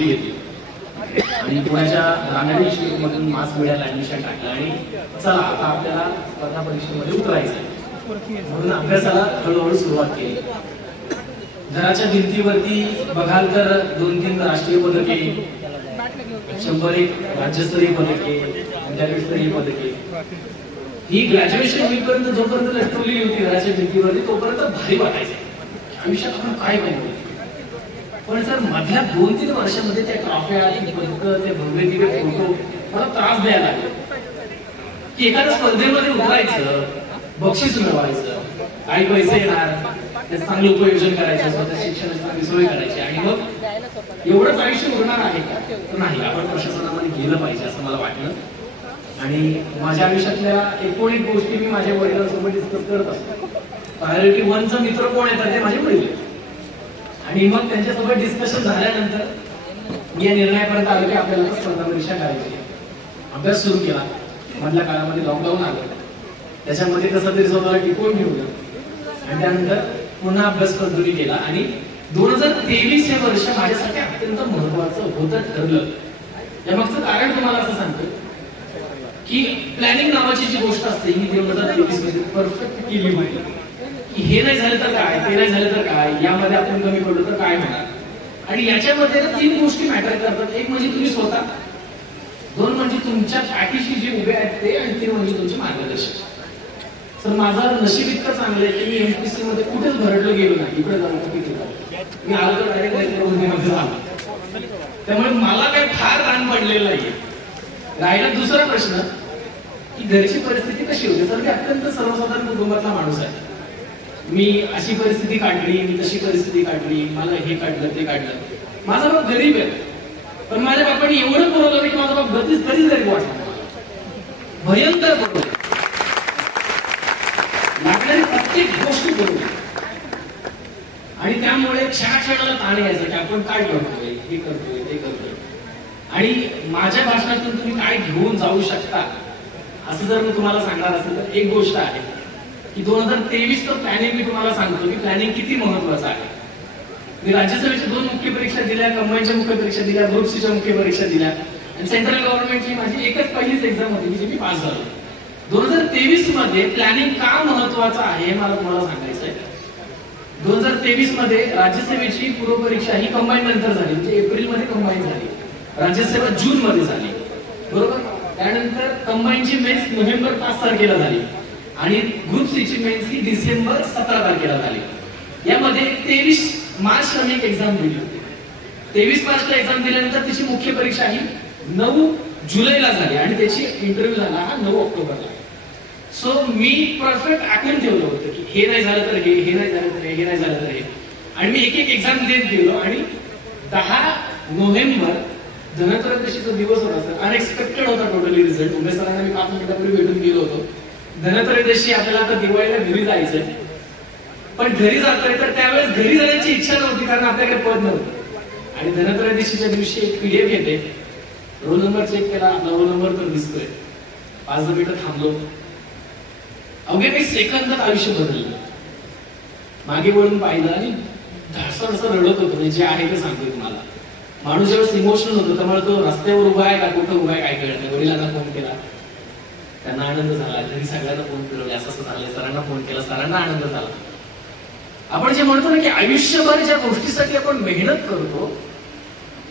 Degree घेतली आणि पुण्याच्या रानडे इन्स्टिट्यूटमधून मास मीडियाला ऍडमिशन टाकलं आणि चला आता आपल्याला स्पर्धा परीक्षेमध्ये उतरायचं म्हणून अभ्यासाला हळूहळू सुरुवात केली. घराच्या भिंतीवरती बघाल तर 2-3 राष्ट्रीय पदके, 101 राज्यस्तरीय पदके, विद्यापीठस्तरीय पदके, ही ग्रॅज्युएशन होईपर्यंत जोपर्यंत लटकवलेली होती घराच्या भिंतीवरती तोपर्यंत भारी वाटायचं आयुष्यात आपण काय बनवलं. पण सर मधल्या 2-3 वर्षामध्ये त्या ट्रॉफ्या, पदकं, ते भव्य दिव्य फोटो मला त्रास द्यायला लागले की एखाद्या स्पर्धेमध्ये उतरायचं, बक्षीस मिळवायचं, काही पैसे येणार, त्याचं चांगलं उपयोजन करायचं, स्वतः शिक्षणाची सोय करायची आणि मग एवढंच आयुष्य उरणार आहे का? तर नाही, आपण प्रशासनामध्ये गेलं पाहिजे असं मला वाटलं. आणि माझ्या आयुष्यातल्या 19 गोष्टी मी माझ्या वडिलांसोबत डिस्कस करत असतो. प्रायोरिटी 1चा मित्र कोण आहे ते माझे वडील. आणि मग त्यांच्यासोबत डिस्कशन झाल्यानंतर मी या निर्णयापर्यंत आलो की आपल्याला स्पर्धा परीक्षा करायची. अभ्यास सुरू केला. मधल्या काळामध्ये लॉकडाऊन आलं, त्याच्यामध्ये कसं तरी स्वतःला टिकवून ठेवलं आणि त्यानंतर पुन्हा अभ्यास कंटिन्यू केला. आणि 2023 हे वर्ष माझ्यासाठी अत्यंत महत्वाचं होतं ठरलं. यामागचं कारण तुम्हाला असं सांगतो की प्लॅनिंग नावाची जी गोष्ट असते ही 2023 मध्ये परफेक्ट केली होती की हे नाही झालं तर काय, ते नाही झालं तर काय, यामध्ये आपण कमी पडलो तर काय होणार. आणि याच्यामध्ये 3 गोष्टी मॅटर करतात. एक म्हणजे तुम्ही स्वतः, 2 म्हणजे तुमच्या पाठीशी जे उभे आहेत ते, आणि 3 म्हणजे तुमचे मार्गदर्शक. तर माझं नशीब इतकं चांगलं आहे की मी एमपीसी मध्ये कुठेच भरडलं गेलो नाही. इकडे जाऊन तिथे जाऊ, मी आलो तर डायरेक्ट झालो. त्यामुळे मला काही फार ताण पडलेलं नाहीये. राहिला दुसरा प्रश्न की घरची परिस्थिती कशी होती. तर मी अत्यंत सर्वसाधारण कुटुंबातला माणूस आहे. मी अशी परिस्थिती काढली, मी तशी परिस्थिती काढली, मला हे काढलं ते काढलं. माझा बाप गरीब आहे, पण माझ्या बापाने एवढं बोलवलं की माझा बाप कधीच गरीब वाटला, भयंकर बोलवलं. लागणारी प्रत्येक गोष्ट बोलवली आणि त्यामुळे क्षणाक्षणाला ताण यायचा की आपण काय करतोय, हे करतोय, ते करतोय. आणि माझ्या भाषणातून तुम्ही काय घेऊन जाऊ शकता असं जर मी तुम्हाला सांगणार असेल तर एक गोष्ट आहे की 2023 तर प्लॅनिंग मी तुम्हाला सांगतो की प्लॅनिंग किती महत्वाचं आहे. मी राज्यसभेच्या 2 मुख्य परीक्षा दिल्या, कंबाईनच्या मुख्य परीक्षा दिल्या, ग्रुप सीच्या मुख्य परीक्षा दिल्या आणि सेंट्रल गव्हर्नमेंटची माझी एकच पहिलीच एक्झाम होती जी मी पास झालो. 2023 मध्ये प्लॅनिंग का महत्वाचं आहे मला तुम्हाला सांगायचं आहे. 2023 मध्ये राज्यसभेची पूर्व परीक्षा ही कंबाईन नंतर झाली, म्हणजे एप्रिलमध्ये कंबाईन झाली, राज्यसभा जून मध्ये झाली, बरोबर. त्यानंतर कंबाईनची मेन्स नोव्हेंबर 5 तारखेला झाली आणि ग्रुप सी ची मेन्स ही डिसेंबर 17 तारखेला झाली. यामध्ये 23 मार्चला मी एक एक्झाम दिली होती. 23 मार्चला एक्झाम दिल्यानंतर तिची मुख्य परीक्षा ही 9 जुलैला झाली आणि त्याची इंटरव्ह्यू झाला हा 9 ऑक्टोबरला. सो मी परफेक्ट आखून ठेवलं होतं की हे नाही झालं तर हे नाही झालं तर हे नाही झालं तर हे. आणि मी एक एक्झाम देत गेलो आणि 10 नोव्हेंबर धनत्रयोदशीचा दिवस होता सर. अनएक्सपेक्टेड होता टोटली रिझल्ट. उमेश सरांना मी 5 मिनिटापूर्वी भेटून गेलो होतो. धनत्रयोदशी आपल्याला आता दिवाळीला घरी जायचंय, पण घरी जातोय तर त्यावेळेस घरी जाण्याची इच्छा नव्हती कारण आपल्याकडे पद नव्हतं. आणि धनत्रयोदशीच्या दिवशी एक पीडीएफ येते, रोल नंबर चेक केला, आपला रोल नंबर तर दिसतोय. 5 मिनिटं थांबलो, अवघ्या काही सेकंदात आयुष्य बदललं. मागे वळून पाहिलं आणि ढासळसं रडत होतो. जे आहे ते सांगतोय तुम्हाला. माणूस ज्यावेळेस इमोशनल होतो त्यामुळे तो रस्त्यावर उभा आहे का कुठं उभा आहे काय कळत नाही. वडिलांना फोन केला, त्यांना आनंद झाला. घरी सगळ्यांना फोन केला, असं असं झालंय, सरांना फोन केला, सरांना आनंद झाला. आपण जे म्हणतो ना की आयुष्यभर ज्या गोष्टीसाठी आपण मेहनत करतो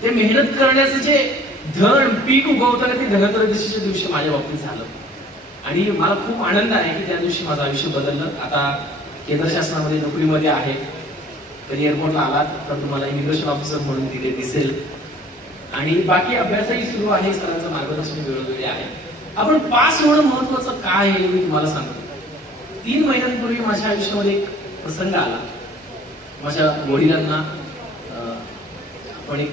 ते मेहनत करण्याचे जे धन पीक उगवताना ते धनत्रयोदशीच्या दिवशी माझ्या बाबतीत झालं. आणि मला खूप आनंद आहे की त्या दिवशी माझं आयुष्य बदललं. आता केंद्र शासनामध्ये नोकरीमध्ये आहे. कधी एअरपोर्टला आलात तर तुम्हाला इमिग्रेशन ऑफिसर म्हणून तिथे दिसेल. आणि बाकी अभ्यासही सुरू आहे, सरांचं मार्गदर्शन वेळोवेळी आहे. आपण पास होणं महत्वाचं काय आहे मी तुम्हाला सांगतो. 3 महिन्यांपूर्वी माझ्या आयुष्यामध्ये एक प्रसंग आला. माझ्या वडिलांना आपण एक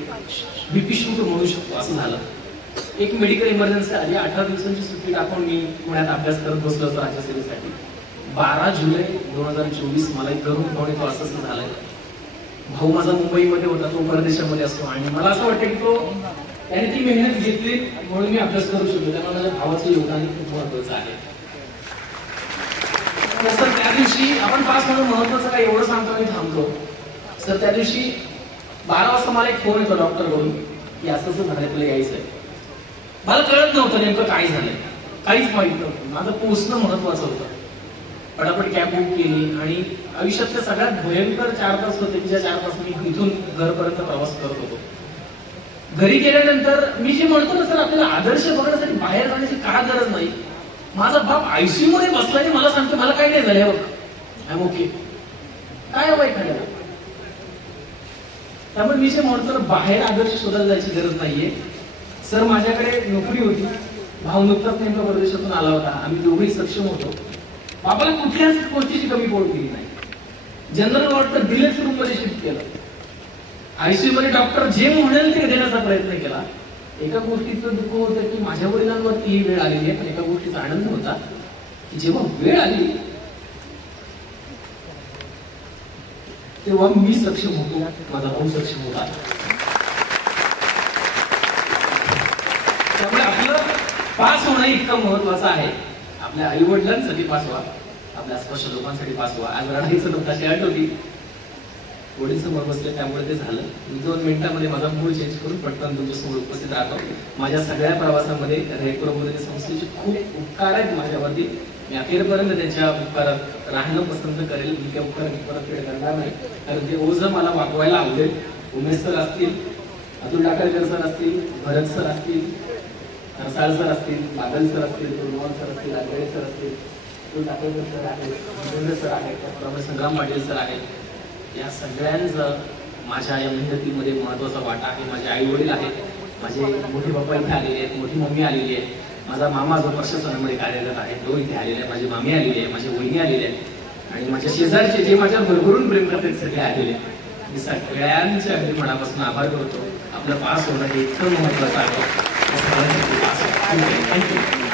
बीपी शूट म्हणू शकतो असं झालं. एक मेडिकल इमर्जन्सी आली. 18 दिवसांची सुट्टी टाकून मी पुण्यात अभ्यास करत बसलो होतो राज्यसेवेसाठी. 12 जुलै 2024 मला एक करून पाहुणे तो असं झालंय. भाऊ माझा मुंबईमध्ये होता, तो परदेशामध्ये असतो आणि मला असं वाटतं की तो त्याने ती मेहनत घेतली म्हणून मी अभ्यास करू शकतो. त्यामुळे माझ्या भावाचं योगदान खूप महत्वाचं आहे. सर त्या दिवशी आपण पास म्हणून महत्वाचं काय एवढं सांगतो आणि थांबतो. सर त्या दिवशी 12 वाजता मला एक फोन येतो डॉक्टरकडून की असं असं झालंय, तुला यायचंय. मला कळत नव्हतं नेमकं काय झालंय, काहीच माहित नव्हतं. माझं पोहोचणं महत्वाचं होतं. पटापट कॅब बुक केली आणि आयुष्यातले सगळ्यात भयंकर 4 तास होते की ज्या 4 तास मी इथून घरपर्यंत प्रवास करत होतो. घरी गेल्यानंतर मी जे म्हणतो ना सर, आपल्याला आदर्श बघण्यासाठी बाहेर जाण्याची का गरज नाही. माझा बाप आयसीयू मध्ये बसल्याने मला सांगतो मला काय नाही झालं, बघ आय एम ओके, काय हवं एखाद्याला. त्यामुळे मी जे म्हणतो ना, बाहेर आदर्श शोधायला जायची गरज नाहीये. सर माझ्याकडे नोकरी होती, भाऊ नुकताच नेमका परदेशातून आला होता, आम्ही दोघेही सक्षम होतो. बाबाला कुठल्याच गोष्टीची कमी पडू दिली नाही. जनरल वॉर्ड तर डिलक्स रूम मध्ये शिफ्ट केलं. आयसीयू मध्ये डॉक्टर जे म्हणेल ते देण्याचा प्रयत्न केला. एका गोष्टीचं दुःख होतं की माझ्या वडिलांवरती ही वेळ आलेली आहे, पण एका गोष्टीचा आनंद होता की जेव्हा वेळ आली तेव्हा मी सक्षम होतो, माझा भाऊ सक्षम होता. त्यामुळे आपलं पास होणं इतकं महत्वाचं आहे. आपल्या आई वडिलांसाठी पास व्हा, आपल्या स्पर्श लोकांसाठी पास व्हा. आज रडायचं नव्हतं, अशी आठ होती, वडील समोर बसले त्यामुळे ते झालं. मी 2 मिनिटांमध्ये माझा मूड चेंज करून पटकन तुमच्या समोर उपस्थित राहतो. माझ्या सगळ्या प्रवासामध्ये रेडक्रॉसमध्ये संस्थेचे खूप उपकार आहेत माझ्यावरती. मी अखेरपर्यंत त्यांच्या उपकारात राहणं पसंत करेल. मी त्या उपकाराची परतफेड करणार नाही, कारण ते ओझं मला वागवायला आवडेल. उमेश सर असतील, अतुल टाकळकर सर असतील, भरत सर असतील, रसाळ सर असतील, बादल सर असतील, तुर्मल सर असतील, आगळे सर असतील, अतुल टाकळकर सर आहेत, जितेंद्र सर आहेत, त्याचप्रमाणे संग्राम पाटील सर आहेत. या सगळ्यांचं माझ्या या मेहनतीमध्ये महत्वाचा वाटा आहे. माझे आई वडील आहेत, माझे मोठे पप्पा इथे आलेले आहेत, मोठी मम्मी आलेली आहे, माझा मामा जो प्रशासनामध्ये कार्यरत आहे तो इथे आलेला आहे, माझी मामी आलेली आहे, माझी वहिनी आलेली आहे आणि माझ्या शेजारचे जे माझ्या भरभरून प्रेम करतात सगळे आलेले आहेत. मी सगळ्यांचे अगदी मनापासून आभार करतो. आपलं पास होणं हे इतकं महत्वाचं आहे. थँक्यू.